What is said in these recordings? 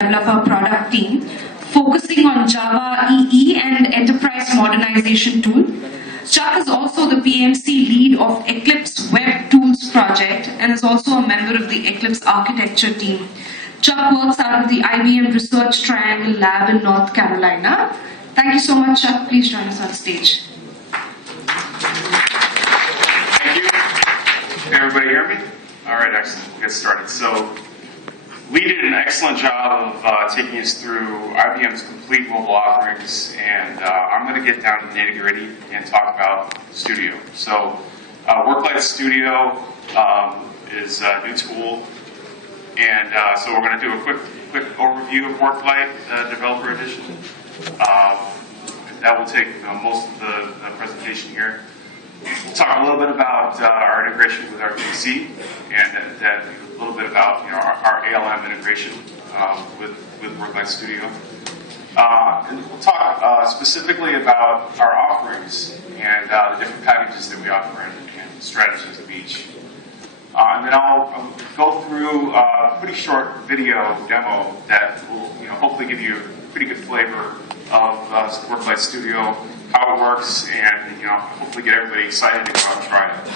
developer product team focusing on Java EE and enterprise modernization tool. Chuck is also the PMC lead of Eclipse Web Tools project and is also a member of the Eclipse architecture team. Chuck works out of the IBM Research Triangle Lab in North Carolina. Thank you so much, Chuck. Please join us on stage. Thank you. Can everybody hear me? All right, excellent. We'll get started. So, Lee did an excellent job of taking us through IBM's complete mobile offerings, and I'm going to get down to the nitty-gritty and talk about Studio. So, WorkLight Studio is a new tool, and so we're going to do a quick overview of WorkLight Developer Edition. That will take most of the presentation here. We'll talk a little bit about our integration with our PC, and a little bit about our ALM integration with WorkLight Studio. And we'll talk specifically about our offerings and the different packages that we offer and strategies of each. And then I'll go through a pretty short video demo that will hopefully give you a pretty good flavor of WorkLight Studio, how it works, and hopefully get everybody excited to go out and try it.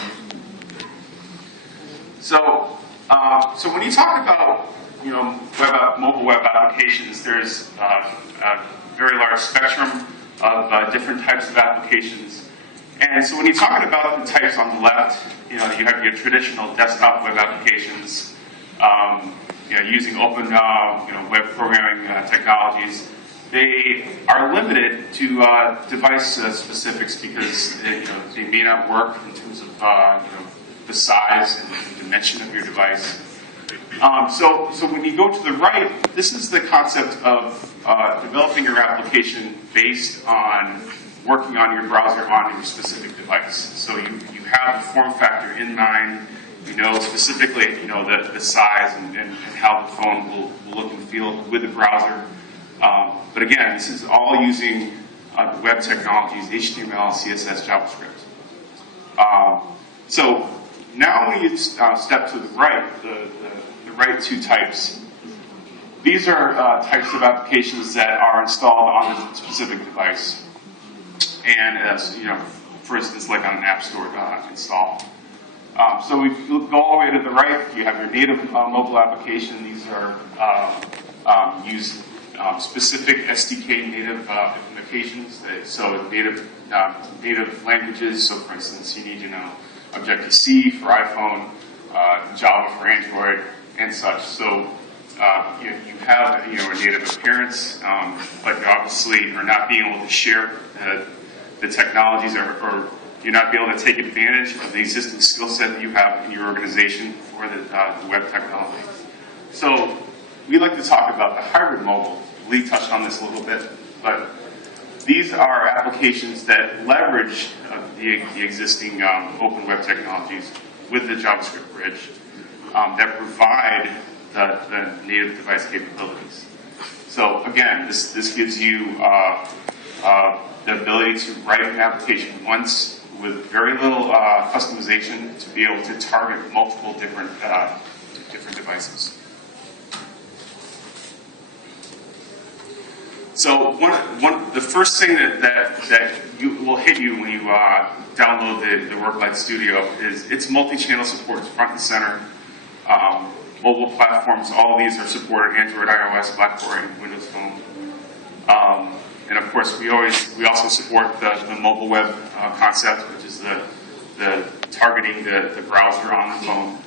So when you talk about mobile web applications, there's a very large spectrum of different types of applications. And so when you're talking about the types on the left, you have your traditional desktop web applications, using open web programming technologies. They are limited to device specifics because they may not work in terms of the size and dimension of your device. So when you go to the right, this is the concept of developing your application based on working on your browser on your specific device. So you have the form factor in mind. Specifically the size and how the phone will look and feel with the browser. But again, this is all using web technologies, HTML, CSS, JavaScript. So now when you step to the right, the right two types, these are types of applications that are installed on a specific device. And as for instance, like on an app store install. So we go all the way to the right, you have your native mobile application. These are used specific SDK native applications, so native languages. So, for instance, you need to know Objective-C for iPhone, Java for Android, and such. So you have a native appearance, but you obviously are not being able to share the technologies, or you're not being able to take advantage of the existing skill set that you have in your organization for the web technology. So we like to talk about the hybrid mobile. Lee touched on this a little bit, but these are applications that leverage the existing open web technologies with the JavaScript bridge that provide the native device capabilities. So again, this gives you the ability to write an application once with very little customization to be able to target multiple different devices. So the first thing that will hit you when you download the WorkLight Studio is its multi-channel support. It's front and center. Mobile platforms, all of these are supported: Android, iOS, BlackBerry, Windows Phone. And of course, we also support the mobile web concept, which is the targeting the browser on the phone.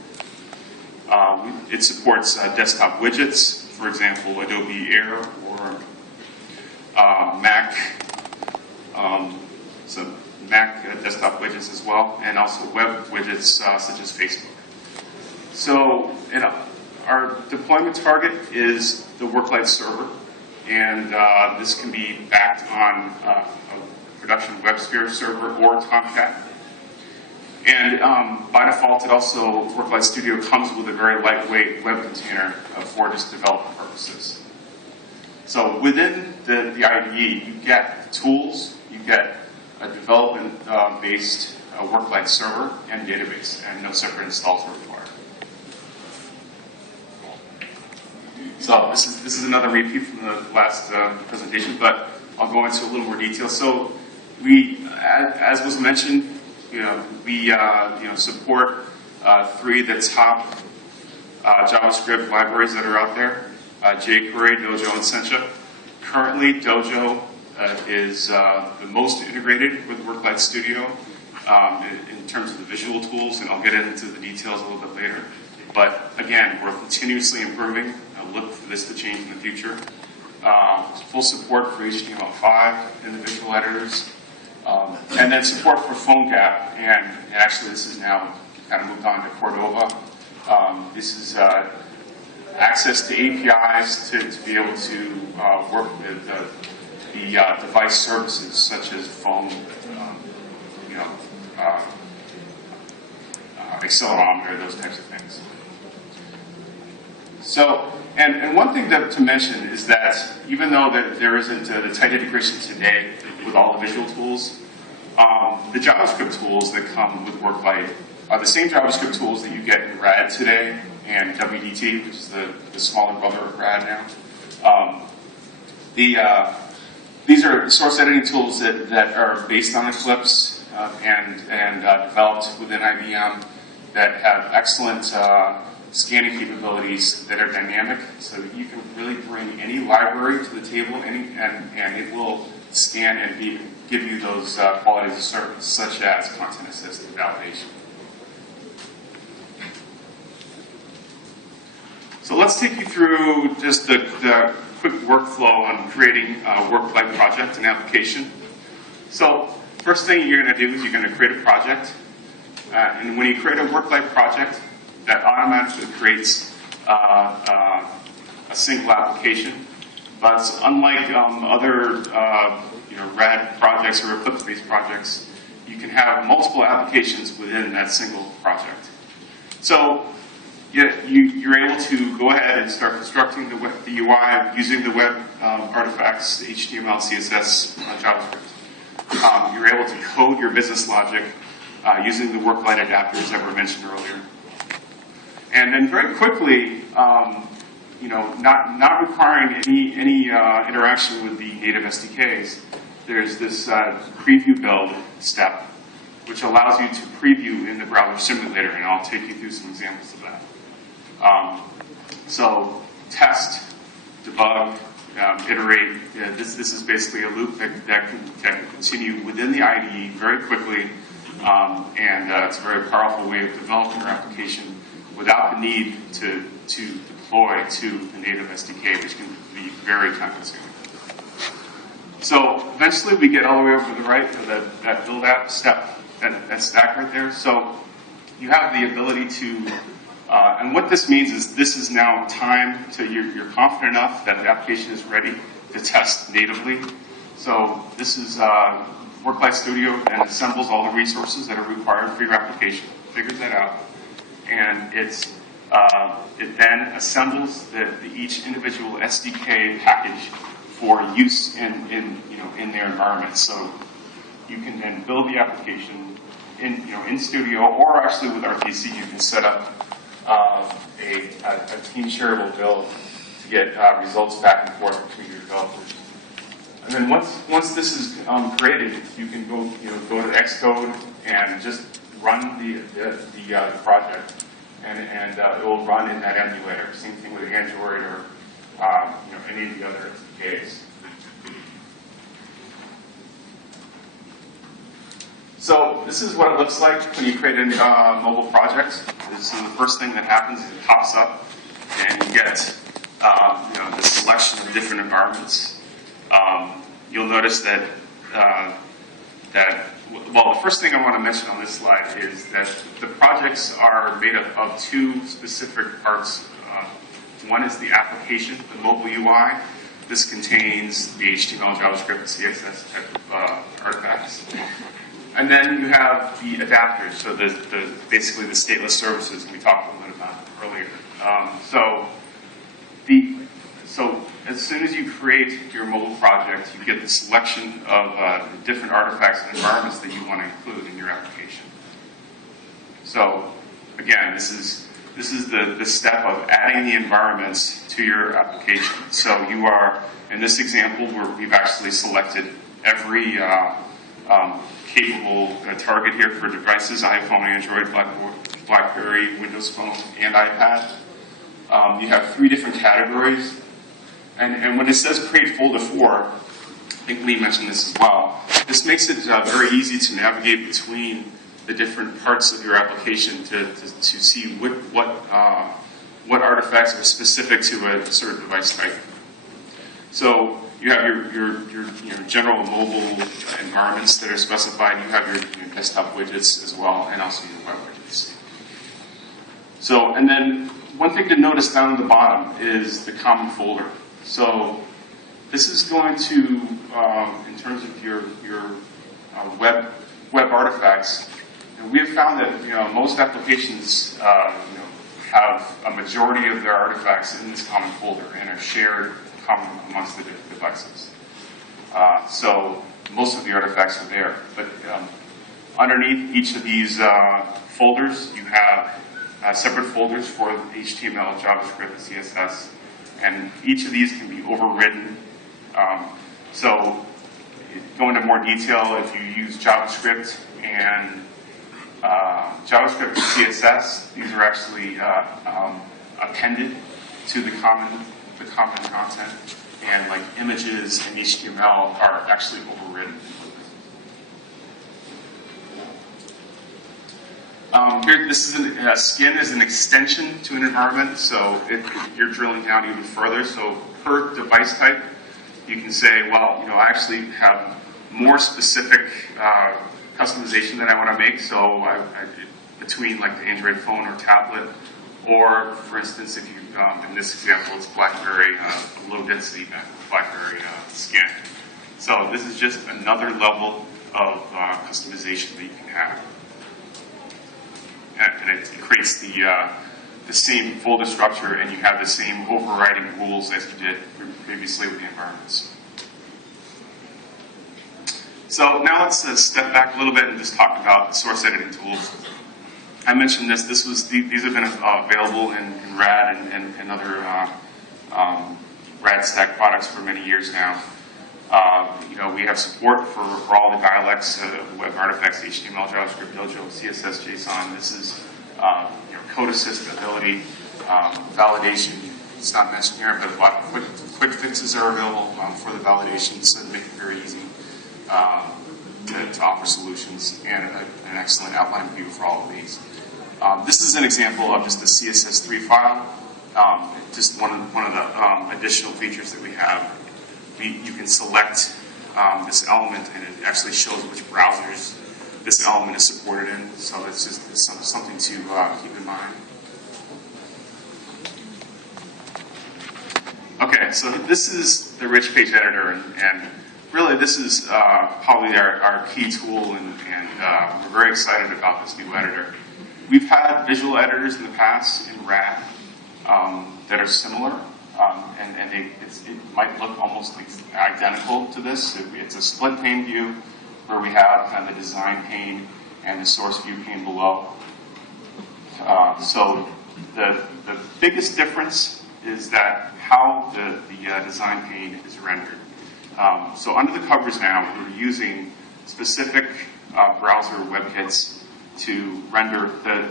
It supports desktop widgets, for example, Adobe Air or Mac, so Mac desktop widgets as well, and also web widgets such as Facebook. So, our deployment target is the WorkLight server, and this can be backed on a production WebSphere server or Tomcat. And by default, WorkLight Studio comes with a very lightweight web container for just development purposes. So within the IDE, you get tools, you get a development-based WorkLight server and database, and no separate installs are required. So this is another repeat from the last presentation, but I'll go into a little more detail. So we, as was mentioned, we support 3 of the top JavaScript libraries that are out there: jQuery, Dojo, and Sencha. Currently, Dojo is the most integrated with Worklight Studio in terms of the visual tools, and I'll get into the details a little bit later. But again, we're continuously improving. Look for this to change in the future. Full support for HTML5 in the visual editors, and then support for PhoneGap. And actually, this is now kind of moved on to Cordova. This is access to APIs to be able to work with the device services such as phone, accelerometer, those types of things. So, and one thing to mention is that even though there isn't the tight integration today with all the visual tools, the JavaScript tools that come with Worklight are the same JavaScript tools that you get in RAD today and WDT, which is the smaller brother of RAD now. These are source editing tools that are based on Eclipse and developed within IBM that have excellent scanning capabilities that are dynamic, so that you can really bring any library to the table, and it will scan and give you those qualities of service, such as content assist and validation. So let's take you through just the quick workflow on creating a Worklight project and application. So first thing you're going to do is you're going to create a project. And when you create a Worklight project, that automatically creates a single application. But unlike other RAD projects or Eclipse-based projects, you can have multiple applications within that single project. So you're able to go ahead and start constructing the UI using the web artifacts, HTML, CSS, JavaScript. You're able to code your business logic using the Worklight adapters that were mentioned earlier. And then very quickly, not requiring any interaction with the native SDKs, there's this preview build step, which allows you to preview in the browser simulator, and I'll take you through some examples of that. So test, debug, iterate. This is basically a loop that can continue within the IDE very quickly, and it's a very powerful way of developing your application without the need to deploy to the native SDK, which can be very time-consuming. So eventually we get all the way over to the right for that build app step, that stack right there. So you have the ability to, and what this means is this is now time to, you're confident enough that the application is ready to test natively. So this is Worklight Studio, and assembles all the resources that are required for your application, figures that out, and it then assembles each individual SDK package for use in their environment. So you can then build the application in Studio, or actually with RTC you can set up a team shareable build to get results back and forth between your developers. And then once this is created, you can go to Xcode and just run the project, and it will run in that emulator. Same thing with Android or any of the other SDKs. So this is what it looks like when you create a mobile project. This is the first thing that happens is it pops up, and you get the selection of different environments. You'll notice that well, the first thing I want to mention on this slide is that the projects are made up of 2 specific parts. One is the application, the mobile UI. This contains the HTML, JavaScript, and CSS type of artifacts. And then you have the adapters, so basically the stateless services we talked a little bit about earlier. So as soon as you create your mobile project, you get the selection of the different artifacts and environments that you want to include in your application. So again, this is this is the step of adding the environments to your application. So you are, in this example, where we've actually selected every capable target here for devices: iPhone, Android, BlackBerry, Windows Phone, and iPad. You have 3 different categories. And when it says create folder for, I think Lee mentioned this as well, this makes it very easy to navigate between the different parts of your application to see what artifacts are specific to a certain device type. So you have your general mobile environments that are specified. You have your desktop widgets as well, and also your web widgets. So, and then one thing to notice down at the bottom is the common folder. So this is going to, in terms of your web artifacts, and we have found that most applications have a majority of their artifacts in this common folder and are shared common amongst the different devices. So most of the artifacts are there, but underneath each of these folders, you have separate folders for HTML, JavaScript, and CSS, and each of these can be overridden. So go into more detail if you use JavaScript and CSS. These are actually appended to the common content, and like images and HTML are actually overridden. Here, this is skin is an extension to an environment, so you're drilling down even further. So per device type, you can say, well, I actually have more specific customization that I want to make. So between like the Android phone or tablet, or for instance, if you in this example, it's BlackBerry low density BlackBerry skin. So this is just another level of customization that you can have. And it creates the same folder structure, and you have the same overriding rules as you did previously with the environments. So now let's step back a little bit and just talk about source editing tools. I mentioned this. These have been available in RAD and other RAD stack products for many years now. We have support for all the dialects of web artifacts: HTML, JavaScript, Dojo, CSS, JSON. This is code assist ability, validation. It's not mentioned here, but a lot of quick fixes are available for the validation, so to make it very easy to offer solutions, and an excellent outline view for all of these. This is an example of just a CSS3 file. Just one of the additional features that we have. You can select this element, and it actually shows which browsers this element is supported in. So it's just something to keep in mind. Okay, so this is the rich page editor, and really this is probably our key tool, and we're very excited about this new editor. We've had visual editors in the past in RAD that are similar. And it might look almost like identical to this. It's a split pane view where we have kind of the design pane and the source view pane below. So the biggest difference is that how the design pane is rendered. So under the covers now, we're using specific browser WebKits to render the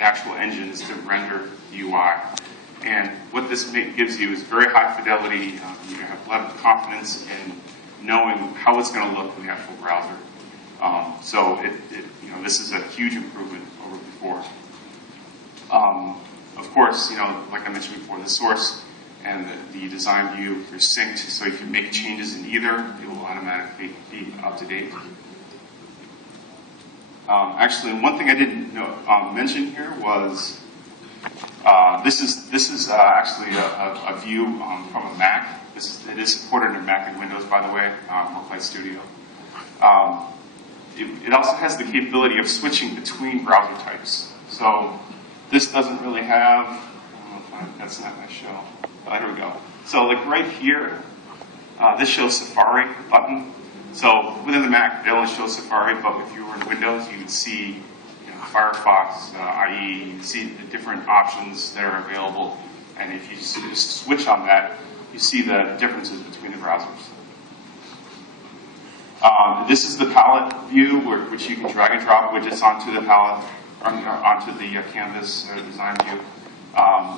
actual engines to render the UI. And what this gives you is very high fidelity. You have a lot of confidence in knowing how it's going to look in the actual browser. So this is a huge improvement over before. Of course, like I mentioned before, the source and the design view are synced, so you can make changes in either. It will automatically be up to date. Actually, one thing I didn't mention here was this is actually a view from a Mac. It is supported in Mac and Windows, by the way, Worklight Studio. It also has the capability of switching between browser types. So this doesn't really have, I don't know if that's not going to show. Oh, here we go. So like right here, this shows Safari button. So within the Mac, it only shows Safari, but if you were in Windows, you would see Firefox, IE, you see the different options that are available. And if you switch on that, you see the differences between the browsers. This is the palette view, which you can drag and drop widgets onto the palette, or onto the canvas design view.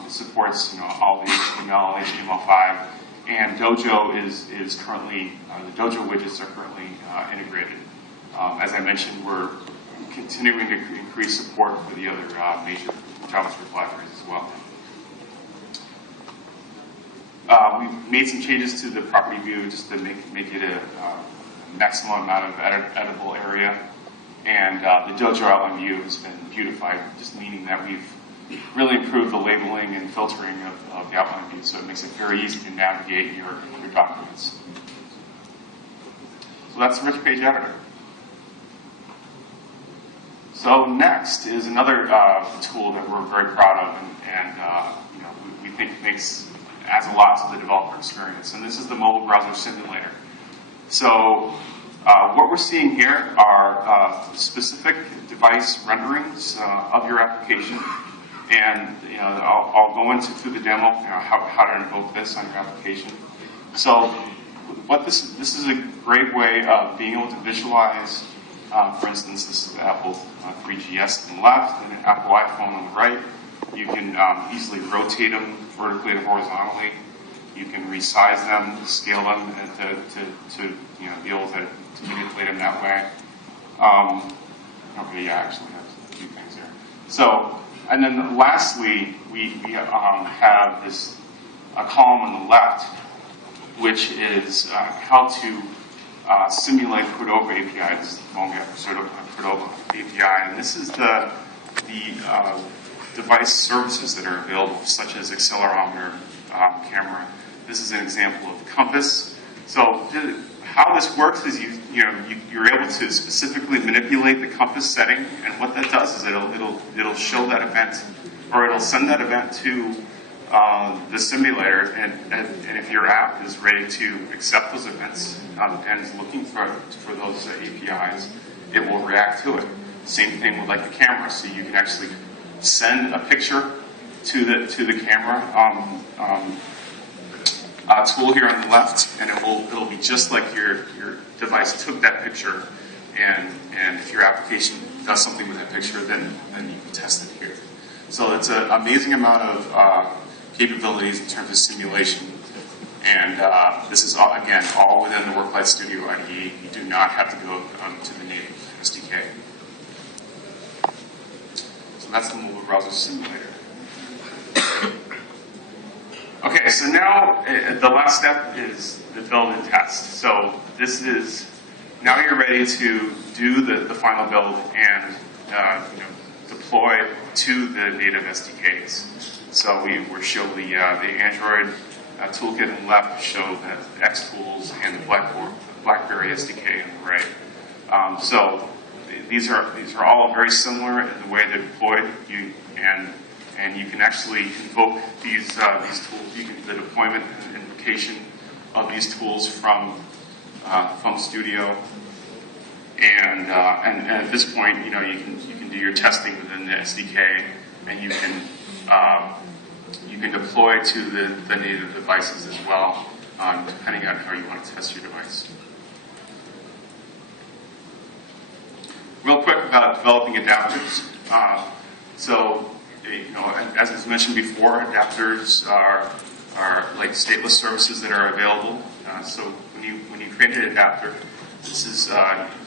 It supports all the HTML, HTML5, and Dojo is currently, the Dojo widgets are currently integrated. As I mentioned, we're continuing to increase support for the other major JavaScript libraries as well. We've made some changes to the property view just to make it a maximum amount of editable area. And the Dojo outline view has been beautified, just meaning that we've really improved the labeling and filtering of the outline view, so it makes it very easy to navigate your documents. So that's the Rich Page Editor. So next is another tool that we're very proud of, and we think adds a lot to the developer experience, and this is the Mobile Browser Simulator. So what we're seeing here are specific device renderings of your application, and I'll go through the demo how to invoke this on your application. So what this is a great way of being able to visualize. For instance, this is the Apple 3GS on the left and an Apple iPhone on the right. You can easily rotate them vertically and horizontally. You can resize them, scale them to be able to manipulate them that way. Okay, yeah, actually, there's a few things there. So, and then lastly, we have this column on the left, which is how to simulate Cordova API. This is the MongoDB Cordova API, and this is the device services that are available, such as accelerometer, camera. This is an example of Compass. So how this works is you're able to specifically manipulate the Compass setting, and what that does is it'll show that event, or it'll send that event to the simulator, and if your app is ready to accept those events and is looking for those APIs, it will react to it. Same thing with like the camera, so you can actually send a picture to the camera tool here on the left, and it'll be just like your device took that picture, and if your application does something with that picture, then you can test it here. So it's an amazing amount of capabilities in terms of simulation, and this is all within the WorkLight Studio IDE. You do not have to go to the native SDK. So that's the Mobile Browser Simulator. Okay, so now the last step is the build and test. So this is, now you're ready to do the final build and deploy to the native SDKs. So we're showing the Android toolkit on the left, show the XTools and the BlackBerry SDK on the right. So these are all very similar in the way they're deployed. And you can actually invoke these tools. The deployment and invocation of these tools from Studio. And at this point, you can do your testing within the SDK, and you can deploy to the native devices as well, depending on how you want to test your device. Real quick about developing adapters. As was mentioned before, adapters are like stateless services that are available. So when you create an adapter, this is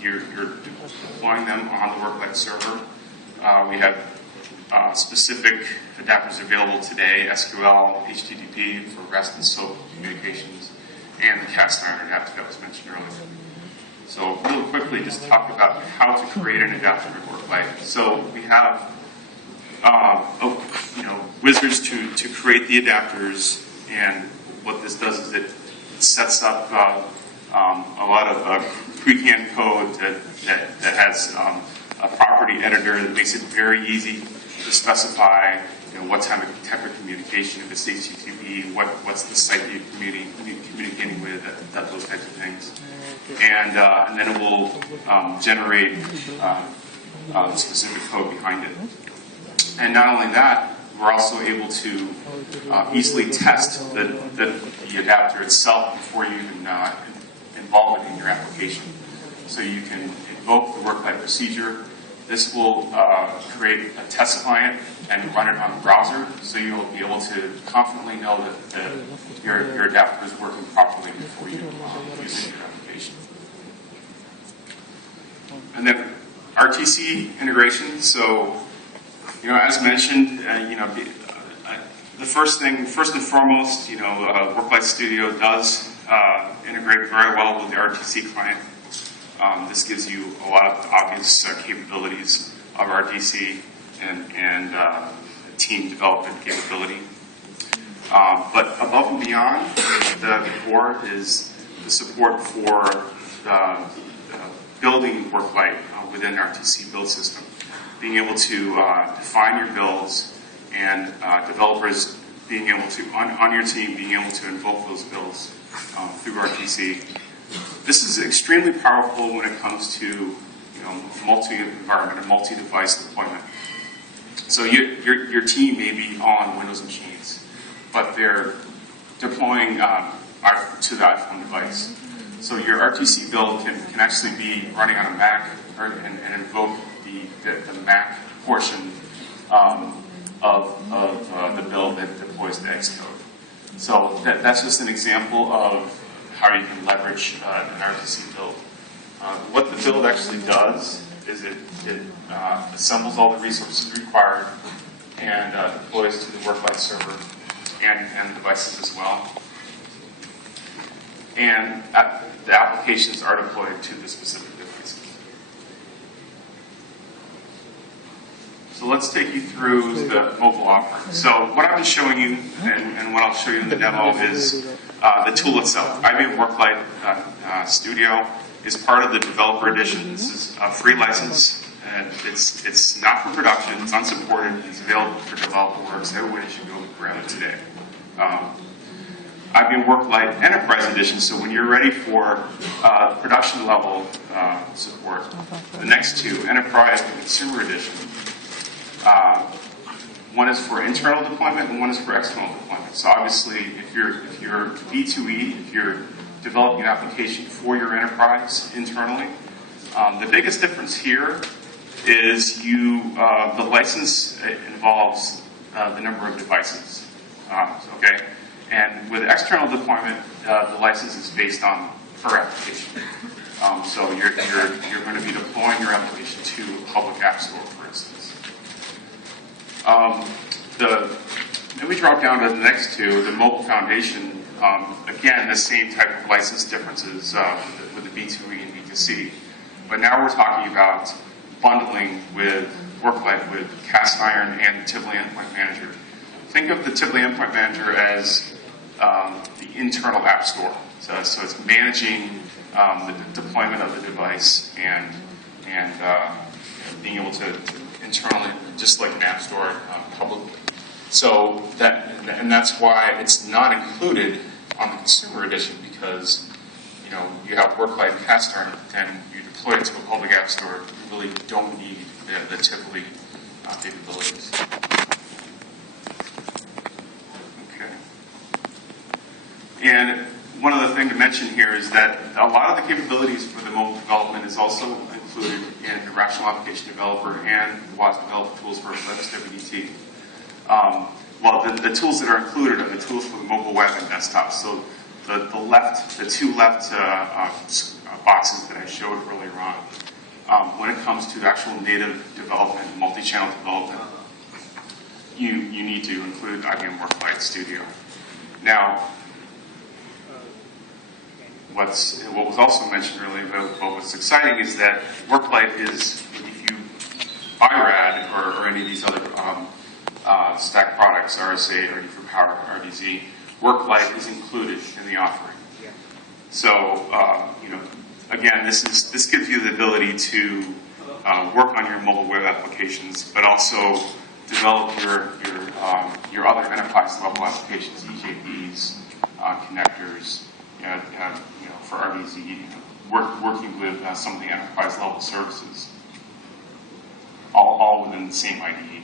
you're deploying them on the WorkLight server. We have specific adapters available today: SQL, HTTP for REST and SOAP communications, and the cast iron adapter that was mentioned earlier. So real quickly, just talk about how to create an adapter in WorkLight. So we have wizards to create the adapters, and what this does is it sets up a lot of pre-canned code that has a property editor that makes it very easy to specify what type of communication, if it's HTTP, what's the site you're communicating with, those types of things. And then it will generate the specific code behind it. And not only that, we're also able to easily test the adapter itself before you even involve it in your application. So you can invoke the work-life procedure. This will create a test client and run it on the browser, so you'll be able to confidently know that your adapter is working properly before you use it in your application. And then RTC integration. So, as mentioned, the first and foremost, Work-Life Studio does integrate very well with the RTC client. This gives you a lot of obvious capabilities of RTC and team development capability. But above and beyond the core is the support for building work-life within RTC build system. Being able to define your builds and developers being able to, on your team, being able to invoke those builds through RTC. This is extremely powerful when it comes to multi-environment and multi-device deployment. So your team may be on Windows machines, but they're deploying to the iPhone device. So your RTC build can actually be running on a Mac and invoke the Mac portion of the build that deploys the Xcode. So that's just an example of how you can leverage an RTC build. What the build actually does is it assembles all the resources required and deploys to the Work-Life server and the devices as well. And the applications are deployed to the specific devices. So let's take you through the mobile offering. So what I've been showing you and what I'll show you in the demo is the tool itself. IBM Work-Life Studio is part of the developer edition. This is a free license. And it's not for production. It's unsupported. It's available for developer work. So everybody should go grab it today. IBM Work-Life Enterprise Edition. So when you're ready for production level support, the next two, Enterprise and Consumer Edition. One is for internal deployment and one is for external deployment. So obviously, if you're B2E, if you're developing an application for your enterprise internally, the biggest difference here is the license involves the number of devices. Okay, and with external deployment, the license is based on per application. So you're going to be deploying your application to a public app store, for instance. Then we drop down to the next two, the mobile foundation. Again, the same type of license differences with the B2E and B2C. But now we're talking about bundling with Work-Life with Cast Iron and Tivoli Endpoint Manager. Think of the Tivoli Endpoint Manager as the internal app store. So it's managing the deployment of the device and being able to internally, just like an app store, publicly. So that's why it's not included on the consumer edition, because you have Work-Life Cast Iron and you deploy it to a public app store. You really don't need the Tivoli capabilities. Okay. And one other thing to mention here is that a lot of the capabilities for the mobile development is also included in the Rational Application Developer and the WAS Developer tools for WebSWDT. Well, the tools that are included are the tools for the mobile web and desktop. So the two left boxes that I showed earlier on, when it comes to actual native development, multi-channel development, you need to include IBM Work-Life Studio. Now, what was also mentioned earlier about what's exciting is that Work-Life is, if you buy RAD or any of these other stack products, RSA, RD for Power, RDZ, Work-Life is included in the offering. So, again, this gives you the ability to work on your mobile web applications, but also develop your other enterprise level applications, EJBs, connectors, for RDZ, working with some of the enterprise level services. in the same IDE.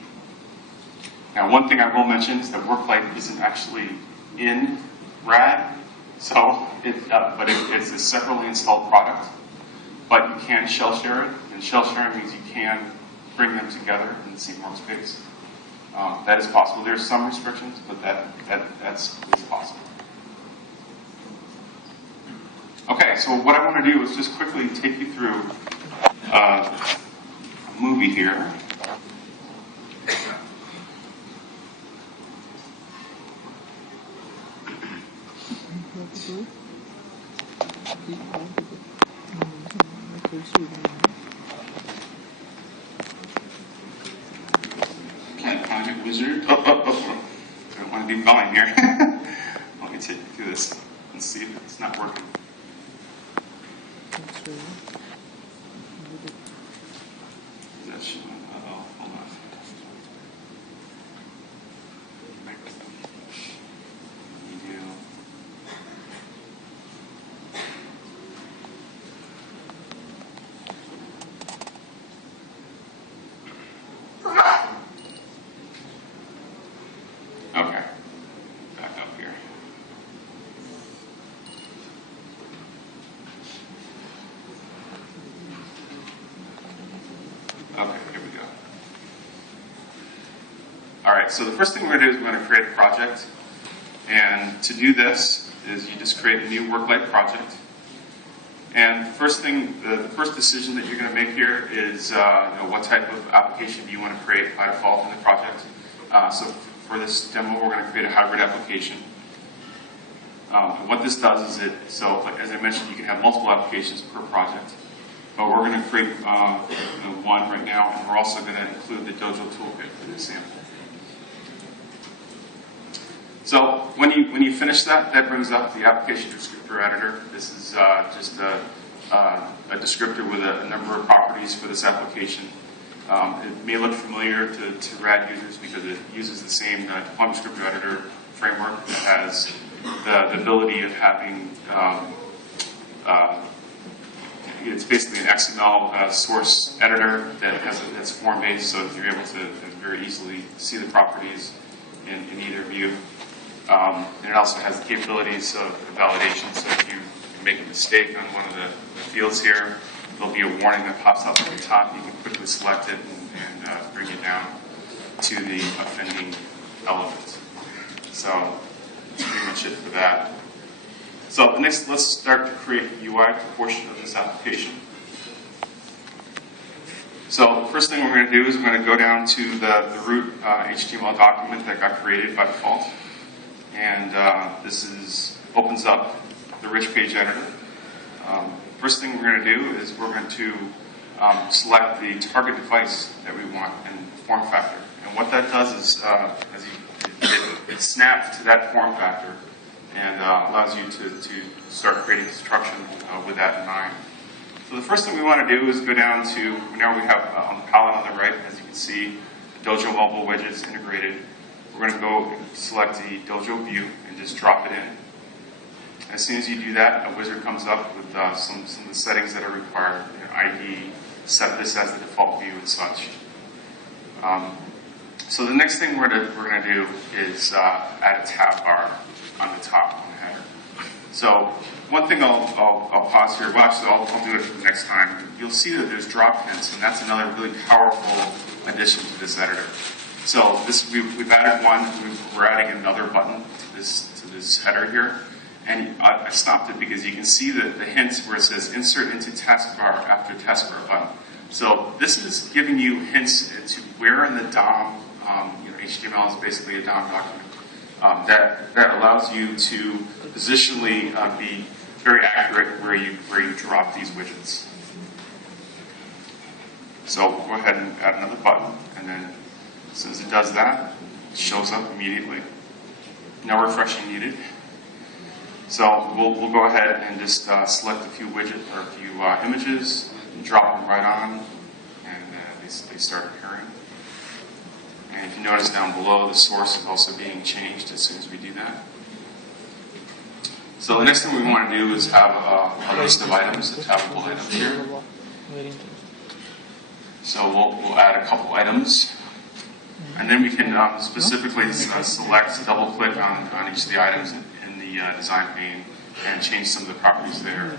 Now, one thing I will mention is that WorkLight isn't actually in RAD, so it's a separately installed product, but you can shell share it, and shell sharing means you can bring them together in the same workspace. That is possible. There's some restrictions, but that's possible. Okay, so what I want to do is just quickly take you through a movie here. Project Wizard. Oh. I don't want to be going here. Let me take you through this and see if it's not working. Uh-oh, hold on. Video. Okay, back up here. Okay, here we go. All right, so the first thing we're going to do is we're going to create a project. And to do this is you just create a new WorkLight project. And the first decision that you're going to make here is what type of application do you want to create by default in the project. So for this demo, we're going to create a hybrid application. And what this does is as I mentioned, you can have multiple applications per project. But we're going to create one right now, and we're also going to include the Dojo toolkit for this sample. So when you finish that brings up the application descriptor editor. This is just a descriptor with a number of properties for this application. It may look familiar to RAD users because it uses the same deployment descriptor editor framework that has the ability of having it's basically an XML source editor that's form-based, so you're able to very easily see the properties in either view. And it also has the capabilities of validation, so if you make a mistake on one of the fields here, there'll be a warning that pops up at the top. You can quickly select it and bring it down to the offending element. So that's pretty much it for that. So let's start to create the UI portion of this application. So the first thing we're going to do is we're going to go down to the root HTML document that got created by default. And this opens up the rich page editor. First thing we're going to do is we're going to select the target device that we want in form factor. And what that does is it snaps to that form factor and allows you to start creating construction with that in mind. So the first thing we want to do is go down to, now we have on the palette on the right, as you can see, Dojo mobile widgets integrated. We're going to go select the Dojo view and just drop it in. As soon as you do that, a wizard comes up with some of the settings that are required. ID, set this as the default view and such. So the next thing we're going to do is add a tab bar on the top on the header. So one thing I'll pause here. Well, actually, I'll do it next time. You'll see that there's drop hints, and that's another really powerful addition to this editor. So we've added one. We're adding another button to this header here. And I stopped it because you can see the hints where it says insert into taskbar after taskbar button. So this is giving you hints into where in the DOM, HTML is basically a DOM document, that allows you to positionally be very accurate where you drop these widgets. So we'll go ahead and add another button, and then as soon as it does that, it shows up immediately. No refreshing needed. So we'll go ahead and just select a few images, and drop them right on, and they start appearing. And if you notice down below, the source is also being changed as soon as we do that. So the next thing we want to do is have a list of items, the tabbable items here. So we'll add a couple items. And then we can specifically select, double click on each of the items in the design pane and change some of the properties there.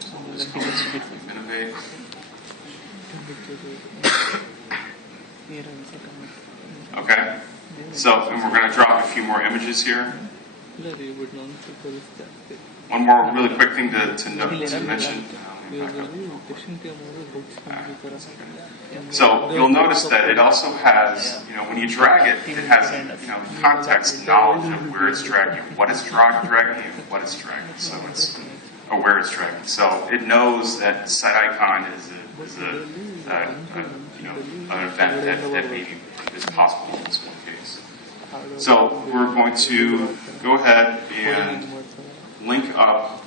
So we'll just go to Innovate. Okay, so and we're going to drop a few more images here. One more really quick thing to mention. So you'll notice that it also has, when you drag it, it has, context knowledge of where it's dragging, what it's dragging, and what it's dragging. So it's, or where it's dragging. So it knows that set icon is an event that maybe is possible in this one case. So we're going to go ahead and link up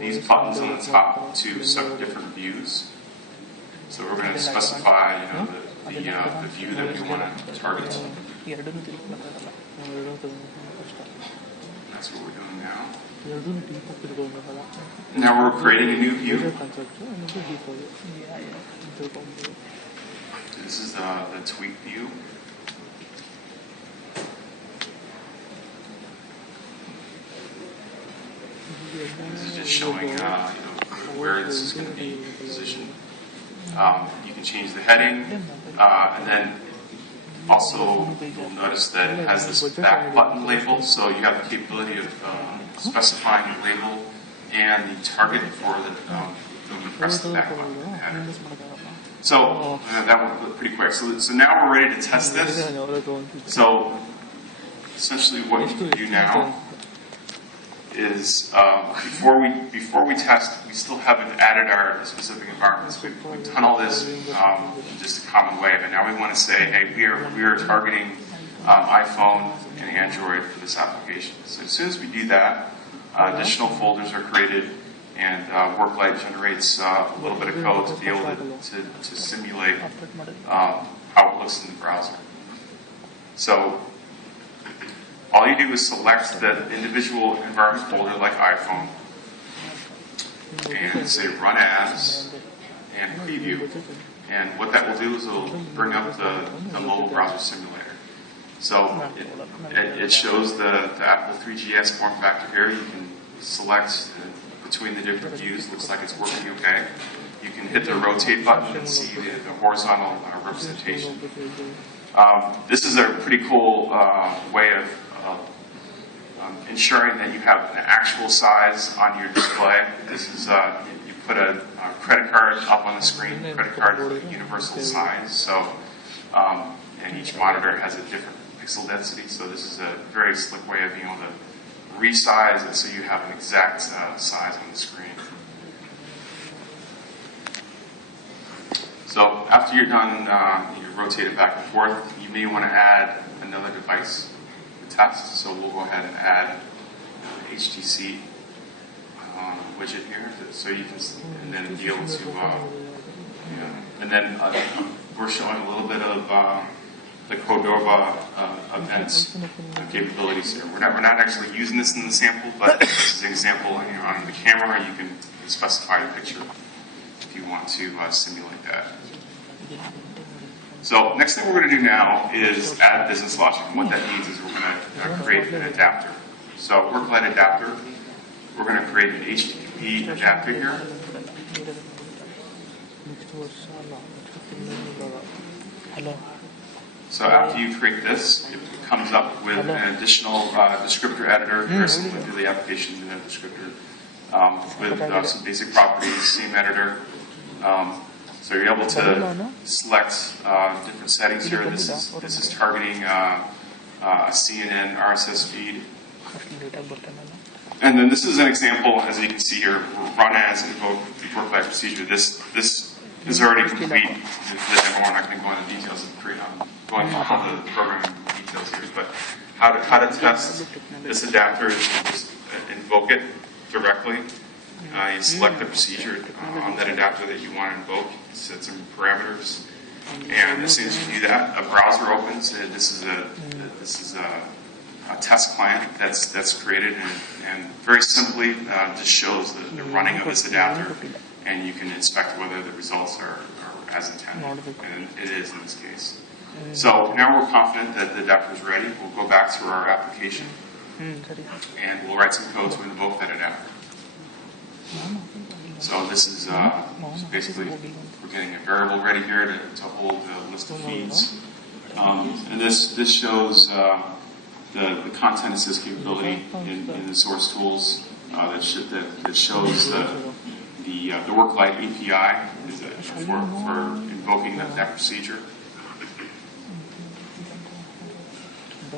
these buttons on the top to some different views. So we're going to specify, the view that we want to target. That's what we're doing now. Now we're creating a new view. This is the tweak view. This is just showing where this is going to be positioned. You can change the heading, and then also you'll notice that it has this back button label, so you have the capability of specifying the label and the target for the when you press the back button. So that went pretty quick. So now we're ready to test this. So essentially what you can do now is before we test, we still haven't added our specific environments. We've done all this in just a common way, but now we want to say, hey, we are targeting iPhone and Android for this application. So as soon as we do that, additional folders are created, and WorkLight generates a little bit of code to be able to simulate how it looks in the browser. So all you do is select the individual environment folder like iPhone and say Run As and Preview. And what that will do is it will bring up the mobile browser simulator. So it shows the Apple 3GS form factor here. You can select between the different views. Looks like it's working okay. You can hit the rotate button and see the horizontal representation. This is a pretty cool way of ensuring that you have an actual size on your display. This is you put a credit card up on the screen. Credit card is a universal size, so and each monitor has a different pixel density. So this is a very slick way of being able to resize it so you have an exact size on the screen. So after you're done, you rotate it back and forth. You may want to add another device to test. So we'll go ahead and add an HTC widget here, so you can, and then be able to, and then we're showing a little bit of the Cordova events capabilities here. We're not actually using this in the sample, but this is an example. On the camera, you can specify the picture if you want to simulate that. So next thing we're going to do now is add business logic. And what that means is we're going to create an adapter. So WorkLight adapter. We're going to create an HTTP adapter here. So after you create this, it comes up with an additional descriptor editor, very similar to the application descriptor, with some basic properties, same editor. So you're able to select different settings here. This is targeting a CNN RSS feed. And then this is an example, as you can see here, Run As invoke WorkLight procedure. This is already complete. The demo, we're not going to go into details of going through all the programming details here, but how to test this adapter is just invoke it directly. You select the procedure on that adapter that you want to invoke, set some parameters, and as soon as you do that, a browser opens. This is a test client that's created, and very simply just shows the running of this adapter. and you can inspect whether the results are as intended, and it is in this case. So now we're confident that the adapter is ready. We'll go back to our application, and we'll write some code to invoke that adapter. So this is basically, we're getting a variable ready here to hold a list of feeds. And this shows the content assist capability in the source tools that shows the WorkLight API for invoking that procedure.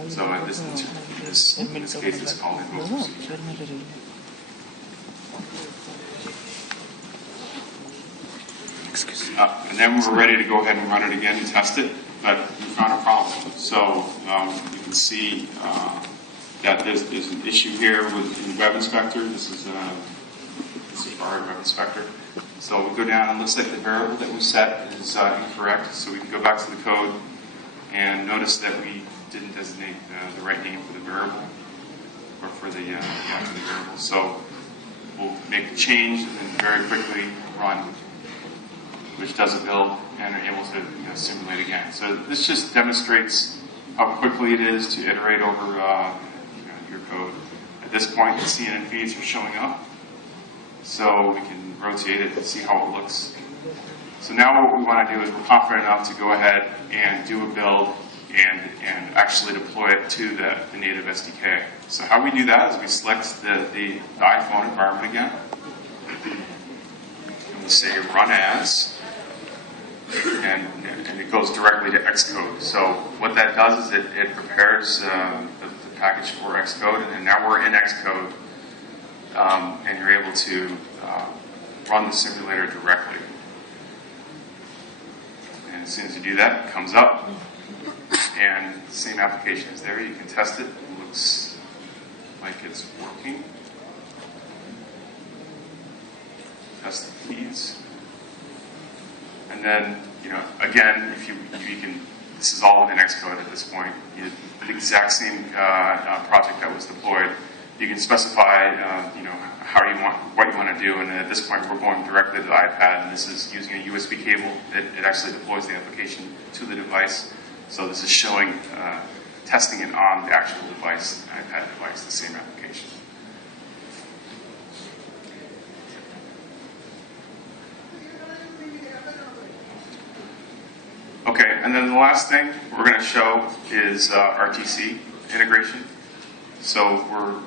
So in this case, it's called invoke procedure. And then we're ready to go ahead and run it again and test it, but we found a problem. So you can see that there's an issue here in Web Inspector. This is our Web Inspector. So we go down, and it looks like the variable that we set is incorrect. So we can go back to the code and notice that we didn't designate the right name for the variable, or for the variable. So we'll make the change and then very quickly run, which does a build, and are able to simulate again. So this just demonstrates how quickly it is to iterate over your code. At this point, the CNN feeds are showing up, so we can rotate it and see how it looks. So now what we want to do is we're confident enough to go ahead and do a build and actually deploy it to the native SDK. So how we do that is we select the iPhone environment again, and we say run as, and it goes directly to Xcode. So what that does is it prepares the package for Xcode, and now we're in Xcode, and you're able to run the simulator directly. And as soon as you do that, it comes up, and the same application is there. You can test it. It looks like it's working. Test the feeds. And then, again, if you can, this is all within Xcode at this point. The exact same project that was deployed. You can specify, what you want to do, and at this point, we're going directly to the iPad, and this is using a USB cable. It actually deploys the application to the device. So this is showing, testing it on the actual device, the iPad device, the same application. Okay, and then the last thing we're going to show is RTC integration. So we're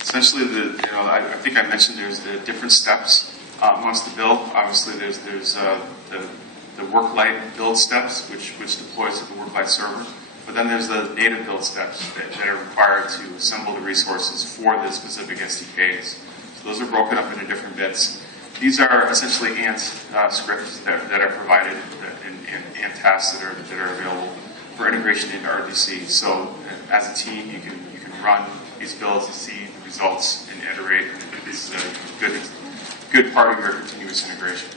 essentially I think I mentioned there's the different steps once the build. Obviously, there's the WorkLight build steps, which deploys to the WorkLight server. But then there's the native build steps that are required to assemble the resources for the specific SDKs. So those are broken up into different bits. These are essentially Ant scripts that are provided and Ant tasks that are available for integration into RTC. So as a team, you can run these builds to see the results and iterate. This is a good part of your continuous integration.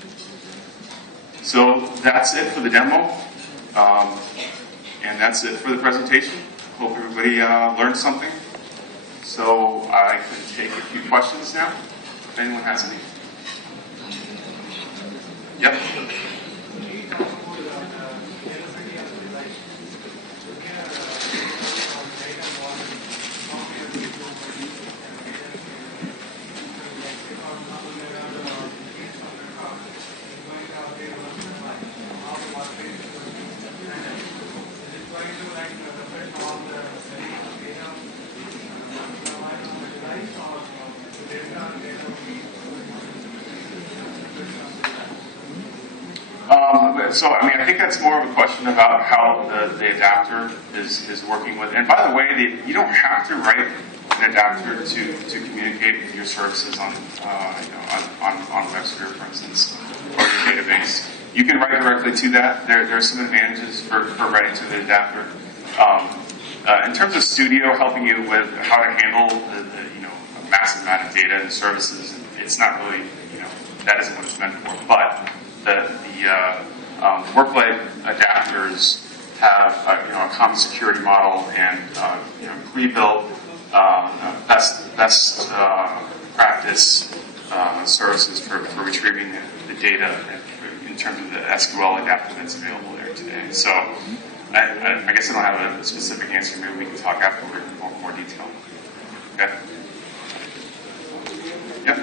So that's it for the demo, and that's it for the presentation. Hope everybody learned something. So I can take a few questions now, if anyone has any. Yep. So, I think that's more of a question about how the adapter is working with. And by the way, you don't have to write an adapter to communicate with your services on WebSphere, for instance, or your database. You can write directly to that. There are some advantages for writing to the adapter. In terms of Studio helping you with how to handle a massive amount of data and services, it's not really, that isn't what it's meant for. But the WorkLight adapters have a common security model and pre-built best practice services for retrieving the data in terms of the SQL adapter that's available there today. So I guess I don't have a specific answer. Maybe we can talk afterward in more detail. Okay? Yep.